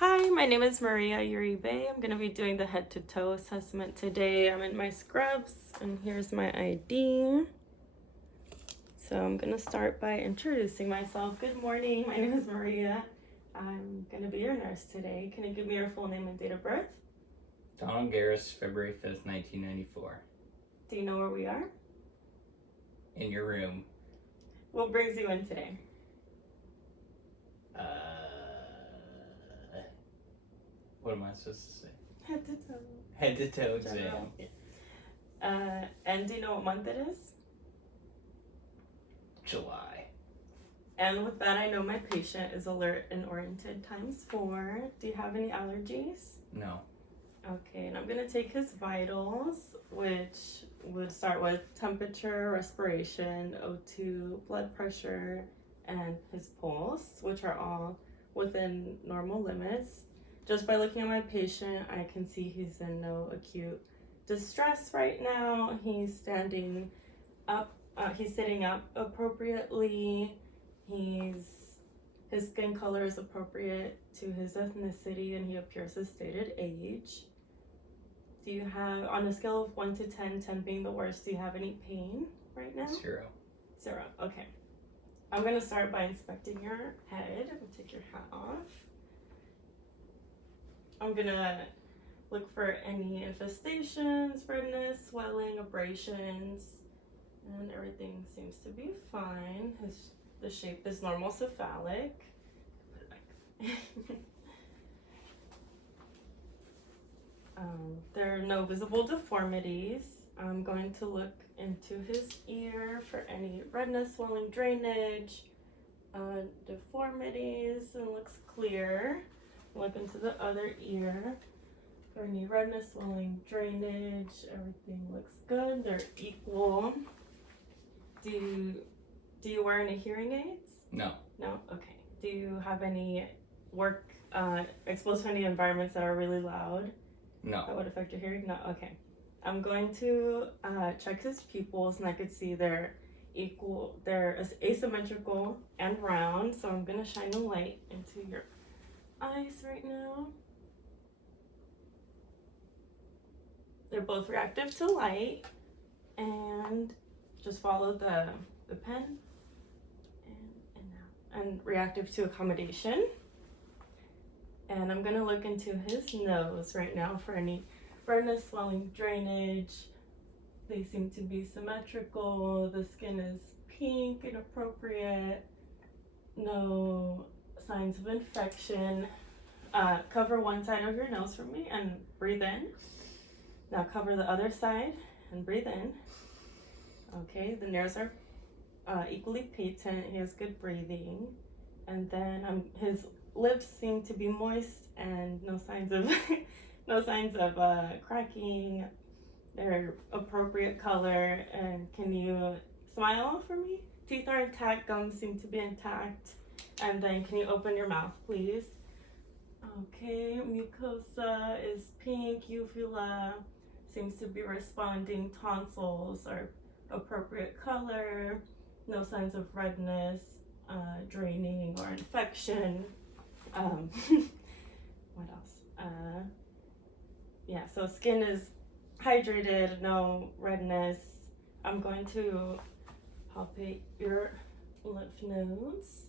Hi, my name is Maria Uribe. I'm going to be doing the head to toe assessment today. I'm in my scrubs and here's my ID. So I'm going to start by introducing myself. Good morning, my name is Maria. I'm going to be your nurse today. Can you give me your full name and date of birth? Donald Garris, February 5th, 1994. Do you know where we are? In your room. What brings you in today? What am I supposed to say? Head to toe. Head to toe General. exam. And do you know what month it is? July. And with that, I know my patient is alert and oriented ×4. Do you have any allergies? No. Okay, and I'm gonna take his vitals, which would start with temperature, respiration, O2, blood pressure, and his pulse, which are all within normal limits. Just by looking at my patient, I can see he's in no acute distress right now. He's standing up, he's sitting up appropriately. His skin color is appropriate to his ethnicity, and he appears his stated age. Do you have, on a scale of 1 to 10, 10 being the worst, do you have any pain right now? 0. 0, okay. I'm gonna start by inspecting your head. I'm gonna take your hat off. I'm gonna look for any infestations, redness, swelling, abrasions, and everything seems to be fine. The shape is normal cephalic. Put it back. There are no visible deformities. I'm going to look into his ear for any redness, swelling, drainage, deformities, and looks clear. Look into the other ear for any redness, swelling, drainage. Everything looks good. They're equal. Do you wear any hearing aids? No. No? Okay. Do you have any work exposed to any environments that are really loud? No. That would affect your hearing? No? Okay. I'm going to check his pupils, and I could see they're equal, they're asymmetrical and round. So I'm gonna shine a light into your eyes right now. They're both reactive to light, and just follow the pen and reactive to accommodation. And I'm gonna look into his nose right now for any redness, swelling, drainage. They seem to be symmetrical. The skin is pink and appropriate. No signs of infection. Cover one side of your nose for me and breathe in. Now cover the other side and breathe in. Okay, the nerves are equally patent. He has good breathing. And then his lips seem to be moist and no signs of cracking. They're appropriate color. And can you smile for me? Teeth are intact, gums seem to be intact. And then can you open your mouth, please? Okay, mucosa is pink, uvula seems to be responding, tonsils are appropriate color, no signs of redness, draining or infection. What else? Yeah, so skin is hydrated, no redness. I'm going to palpate your lymph nodes.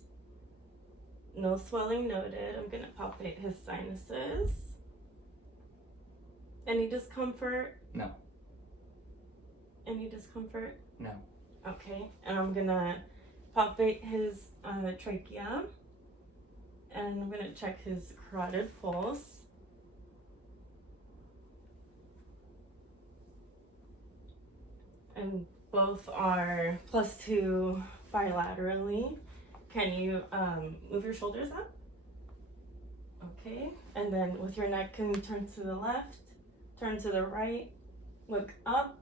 No swelling noted. I'm gonna palpate his sinuses. Any discomfort? No. Any discomfort? No. Okay, and I'm gonna palpate his trachea, and I'm gonna check his carotid pulse. And both are +2 bilaterally. Can you move your shoulders up? Okay, and then with your neck, can you turn to the left, turn to the right, look up,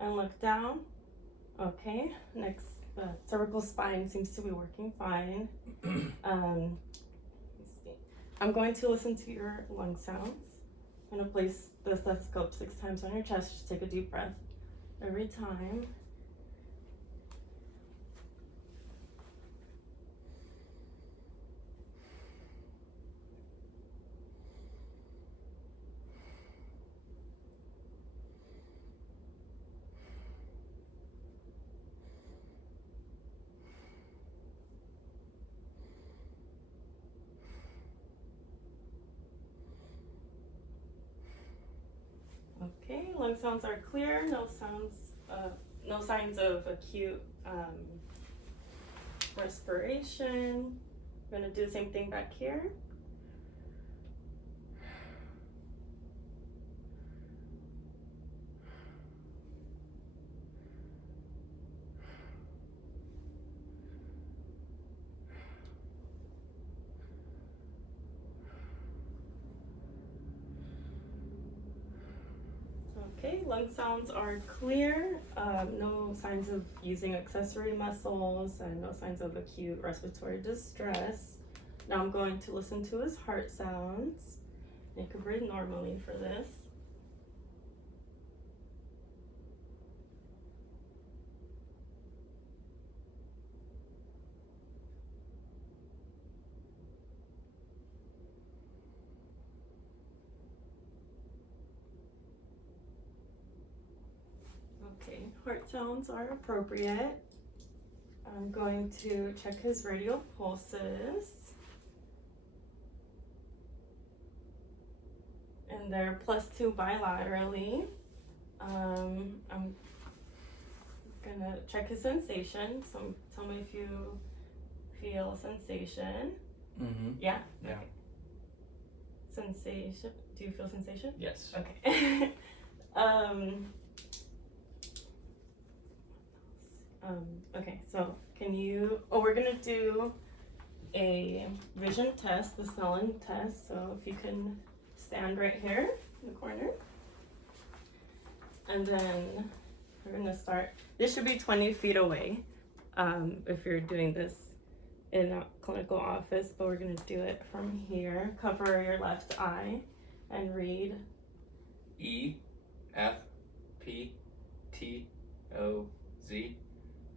and look down? Okay, next, the cervical spine seems to be working fine. Let's see. I'm going to listen to your lung sounds. I'm gonna place the stethoscope 6 times on your chest. Just take a deep breath every time. Okay, lung sounds are clear. No signs of acute respiration. I'm gonna do the same thing back here. Okay, lung sounds are clear. No signs of using accessory muscles and no signs of acute respiratory distress. Now I'm going to listen to his heart sounds. You can breathe normally for this. Okay, heart sounds are appropriate. I'm going to check his radial pulses. And they're +2 bilaterally. I'm gonna check his sensation. So tell me if you feel sensation. Mm-hmm. Yeah? Yeah. Okay. Sensation. Do you feel sensation? Yes. Okay. Okay, so we're gonna do a vision test, the Snellen test. So if you can stand right here in the corner. And then we're gonna start, this should be 20 feet away if you're doing this in a clinical office, but we're gonna do it from here. Cover your left eye and read. E, F, P, T, O, Z,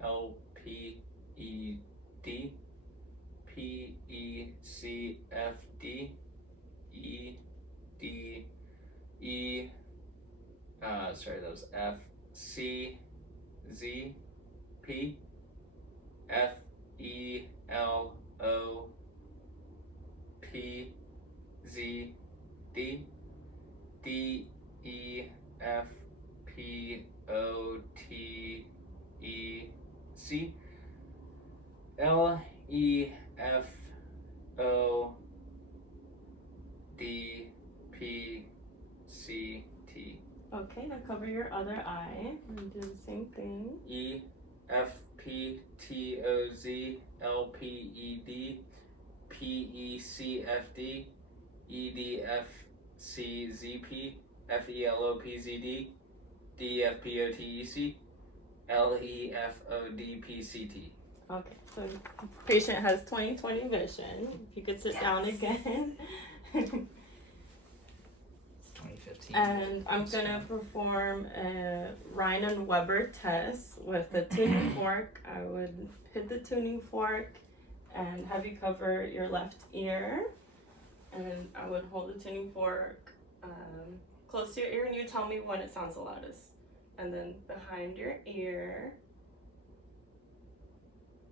L, P, E, D, P, E, C, F, D, E, D, E, that was F, C, Z, P, F, E, L, O, P, Z, D, D, E, F, P, O, T, E, C, L, E, F, O, D, P, C, T. Okay, now cover your other eye and do the same thing. E, F, P, T, O, Z, L, P, E, D, P, E, C, F, D, E, D, F, C, Z, P, F, E, L, O, P, Z, D, D, F, P, O, T, E, C, L, E, F, O, D, P, C, T. Okay, so patient has 20/20 vision. If you could sit down again. It's 2015. And I'm gonna perform a Ryan and Weber test with the tuning fork. I would hit the tuning fork and have you cover your left ear. And I would hold the tuning fork close to your ear and you tell me when it sounds the loudest. And then behind your ear.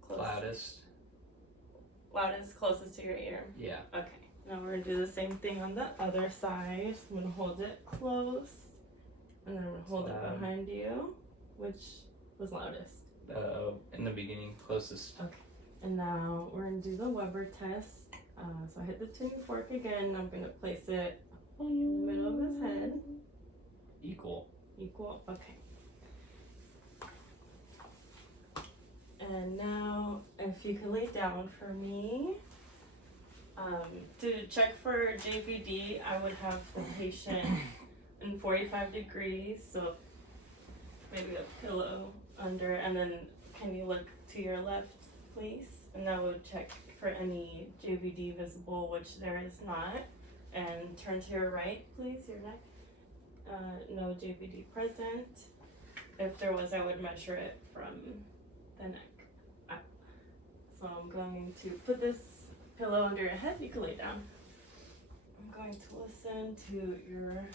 Loudest, closest to your ear. Yeah. Okay. Now we're gonna do the same thing on the other side. So I'm gonna hold it close, and then I'm gonna hold it behind you. Which was loudest? In the beginning, closest. Okay. And now we're gonna do the Weber test. So I hit the tuning fork again. I'm gonna place it in the middle of his head. Equal. Okay. And now, if you can lay down for me. To check for JVD, I would have the patient in 45 degrees, so maybe a pillow under, and then can you look to your left, please? And I would check for any JVD visible, which there is not, and turn to your right, please, your neck. No JVD present. If there was, I would measure it from the neck up. So I'm going to put this pillow under your head. You can lay down. I'm going to listen to your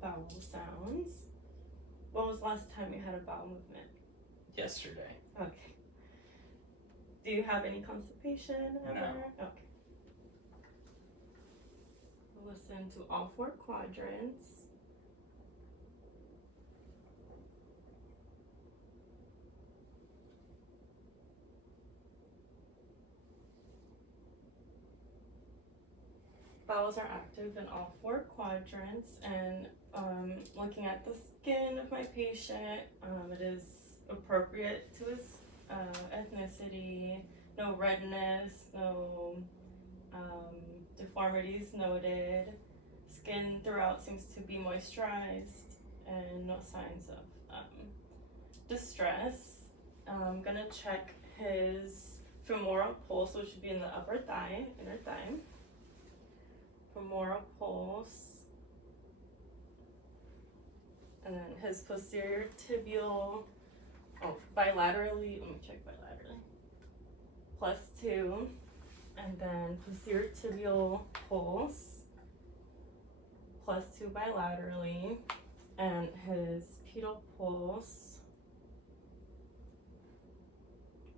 bowel sounds. When was the last time you had a bowel movement? Yesterday. Okay. Do you have any constipation ever? No. Okay. Listen to all 4 quadrants. bowels are active in all 4 quadrants, and looking at the skin of my patient, it is appropriate to his ethnicity, no redness, no deformities noted. Skin throughout seems to be moisturized and no signs of distress. I'm gonna check his femoral pulse, which should be in the upper thigh, inner thigh. Femoral pulse. And then his posterior tibial, bilaterally, let me check bilaterally. +2. And then posterior tibial pulse, +2 bilaterally. And his pedal pulse,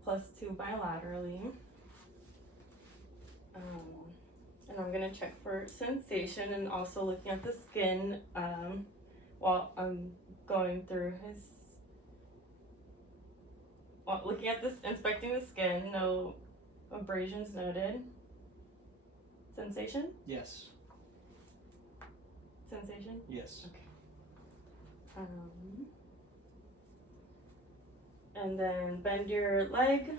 +2 bilaterally. And I'm gonna check for sensation and also looking at the skin while I'm going through looking at this, inspecting the skin. No abrasions noted. Sensation? Yes. Sensation? Yes. And then bend your leg.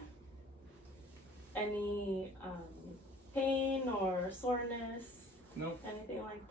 Any pain or soreness? Nope. Anything like